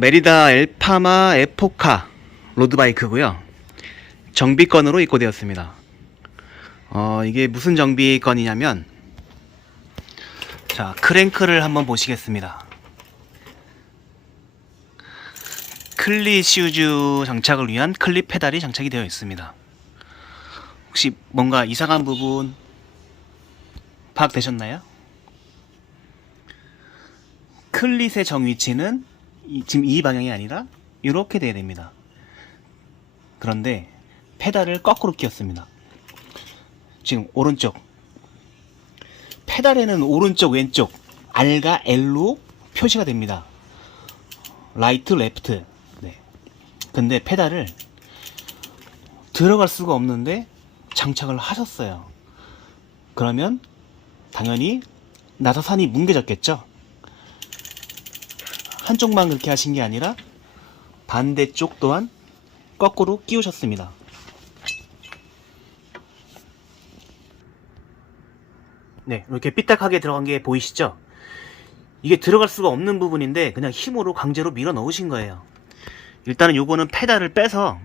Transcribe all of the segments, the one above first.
메리다 엘파마 에포카 로드바이크고요. 정비건으로 입고되었습니다. 이게 무슨 정비건이냐면, 자, 크랭크를 한번 보시겠습니다. 클리 슈즈 장착을 위한 클립 페달이 장착이 되어 있습니다. 혹시 뭔가 이상한 부분 파악되셨나요? 클릿의 정위치는 지금 이 방향이 아니라 이렇게 돼야 됩니다. 그런데 페달을 거꾸로 끼웠습니다. 지금 오른쪽 페달에는 오른쪽 왼쪽 R과 L로 표시가 됩니다. 라이트 레프트. 네. 근데 페달을 들어갈 수가 없는데 장착을 하셨어요. 그러면 당연히 나사산이 뭉개졌겠죠. 한쪽만 그렇게 하신 게 아니라 반대쪽 또한 거꾸로 끼우셨습니다. 네, 이렇게 삐딱하게 들어간 게 보이시죠? 이게 들어갈 수가 없는 부분인데 그냥 힘으로 강제로 밀어 넣으신 거예요. 일단은 요거는 페달을 빼서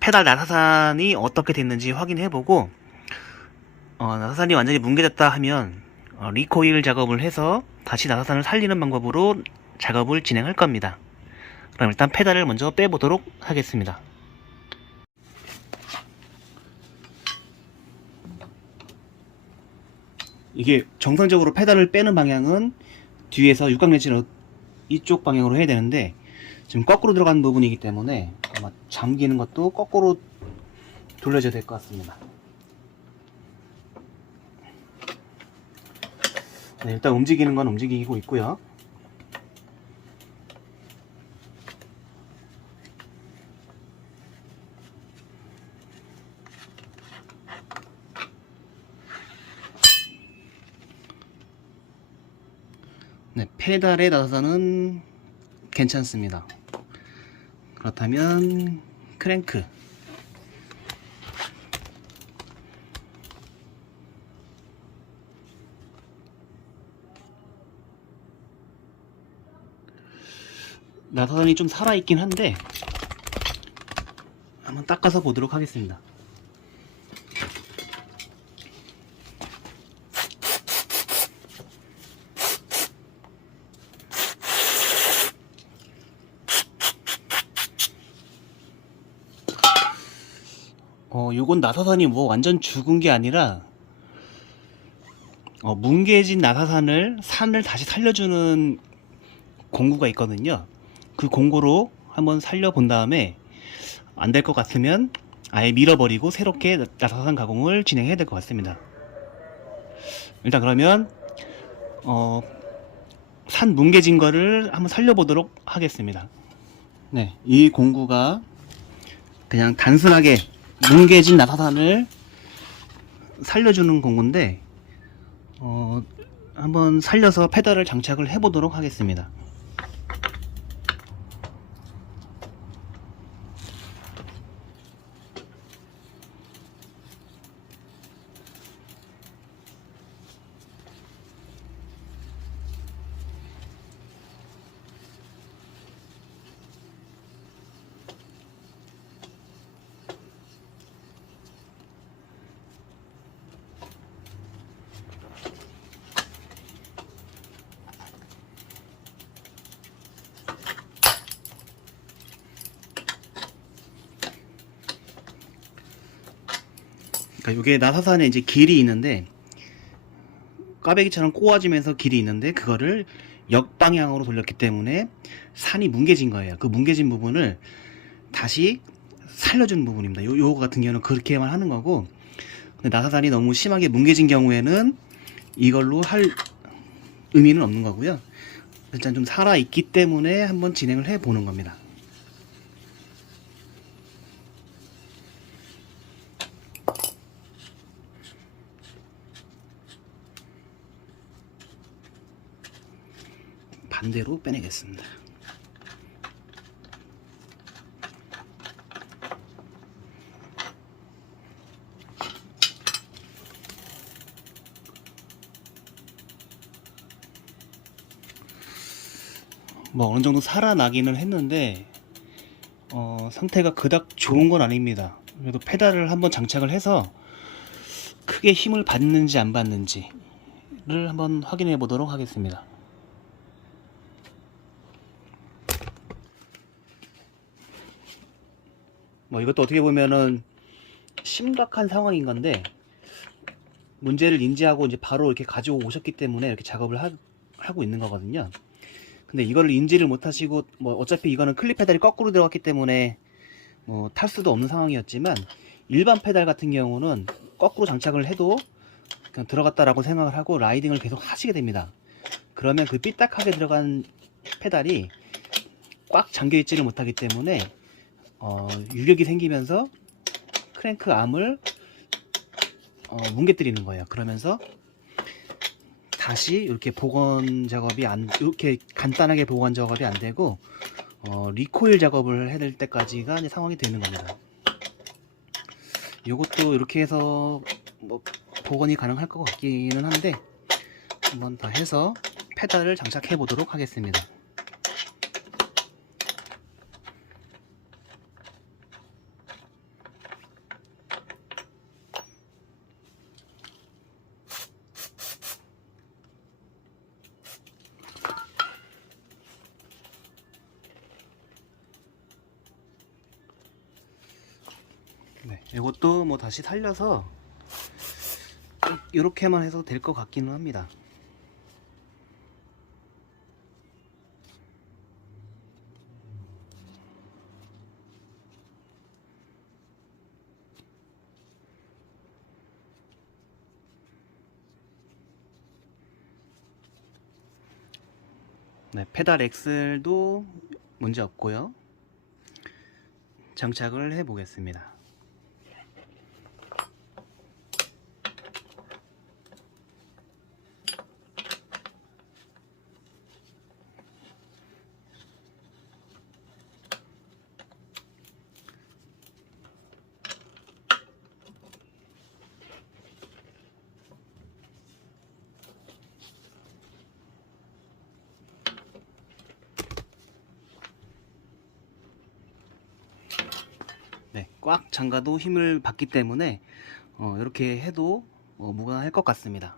페달 나사산이 어떻게 됐는지 확인해보고, 나사산이 완전히 뭉개졌다 하면 리코일 작업을 해서 다시 나사산을 살리는 방법으로 작업을 진행할 겁니다. 그럼 일단 페달을 먼저 빼보도록 하겠습니다. 이게 정상적으로 페달을 빼는 방향은 뒤에서 육각렌치는 이쪽 방향으로 해야 되는데 지금 거꾸로 들어간 부분이기 때문에 아마 잠기는 것도 거꾸로 돌려줘야 될 것 같습니다. 네, 일단 움직이는 건 움직이고 있고요. 네, 페달에 나서는 괜찮습니다. 그렇다면 크랭크, 나사선이 좀 살아있긴 한데 한번 닦아서 보도록 하겠습니다. 요건 나사선이 뭐 완전 죽은 게 아니라 뭉개진 나사산을 산을 다시 살려주는 공구가 있거든요. 그 공구로 한번 살려본 다음에 안 될 것 같으면 아예 밀어버리고 새롭게 나사산 가공을 진행해야 될 것 같습니다. 일단 그러면 산 뭉개진 거를 한번 살려보도록 하겠습니다. 네, 이 공구가 그냥 단순하게 뭉개진 나사산을 살려주는 공구인데 한번 살려서 페달을 장착을 해보도록 하겠습니다. 그러니까 이게 나사산에 이제 길이 있는데 꽈배기처럼 꼬아지면서 길이 있는데 그거를 역방향으로 돌렸기 때문에 산이 뭉개진 거예요. 그 뭉개진 부분을 다시 살려주는 부분입니다. 요거 같은 경우는 그렇게만 하는 거고, 근데 나사산이 너무 심하게 뭉개진 경우에는 이걸로 할 의미는 없는 거고요. 일단 좀 살아있기 때문에 한번 진행을 해 보는 겁니다. 반대로 빼내겠습니다. 뭐 어느 정도 살아나기는 했는데 상태가 그닥 좋은 건 아닙니다. 그래도 페달을 한번 장착을 해서 크게 힘을 받는지 안 받는지를 한번 확인해 보도록 하겠습니다. 뭐 이것도 어떻게 보면은 심각한 상황인 건데, 문제를 인지하고 이제 바로 이렇게 가지고 오셨기 때문에 이렇게 작업을 하고 있는 거거든요. 근데 이거를 인지를 못 하시고, 뭐 어차피 이거는 클립 페달이 거꾸로 들어갔기 때문에 뭐 탈 수도 없는 상황이었지만, 일반 페달 같은 경우는 거꾸로 장착을 해도 그냥 들어갔다라고 생각을 하고 라이딩을 계속 하시게 됩니다. 그러면 그 삐딱하게 들어간 페달이 꽉 잠겨 있지를 못하기 때문에 유격이 생기면서 크랭크 암을 뭉개뜨리는 거예요. 그러면서 다시 이렇게 복원 작업이 이렇게 간단하게 복원 작업이 안 되고 리코일 작업을 해야 될 때까지가 이제 상황이 되는 겁니다. 이것도 이렇게 해서 뭐 복원이 가능할 것 같기는 한데, 한번 더 해서 페달을 장착해 보도록 하겠습니다. 네, 이것도 뭐 다시 살려서 이렇게만 해서 될 것 같기는 합니다. 네, 페달 엑셀도 문제 없고요. 장착을 해 보겠습니다. 네, 꽉 잠가도 힘을 받기 때문에 이렇게 해도 무관할 것 같습니다.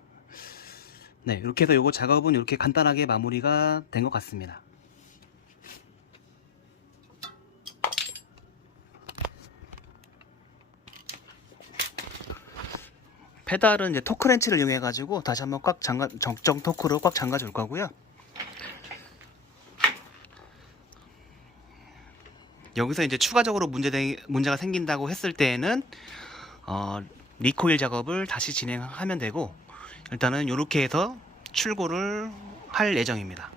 네, 이렇게 해서 요거 작업은 이렇게 간단하게 마무리가 된 것 같습니다. 페달은 이제 토크렌치를 이용해 가지고 다시 한번 꽉 잠가, 적정 토크로 꽉 잠가 줄 거고요. 여기서 이제 추가적으로 문제가 생긴다고 했을 때에는 리코일 작업을 다시 진행하면 되고, 일단은 이렇게 해서 출고를 할 예정입니다.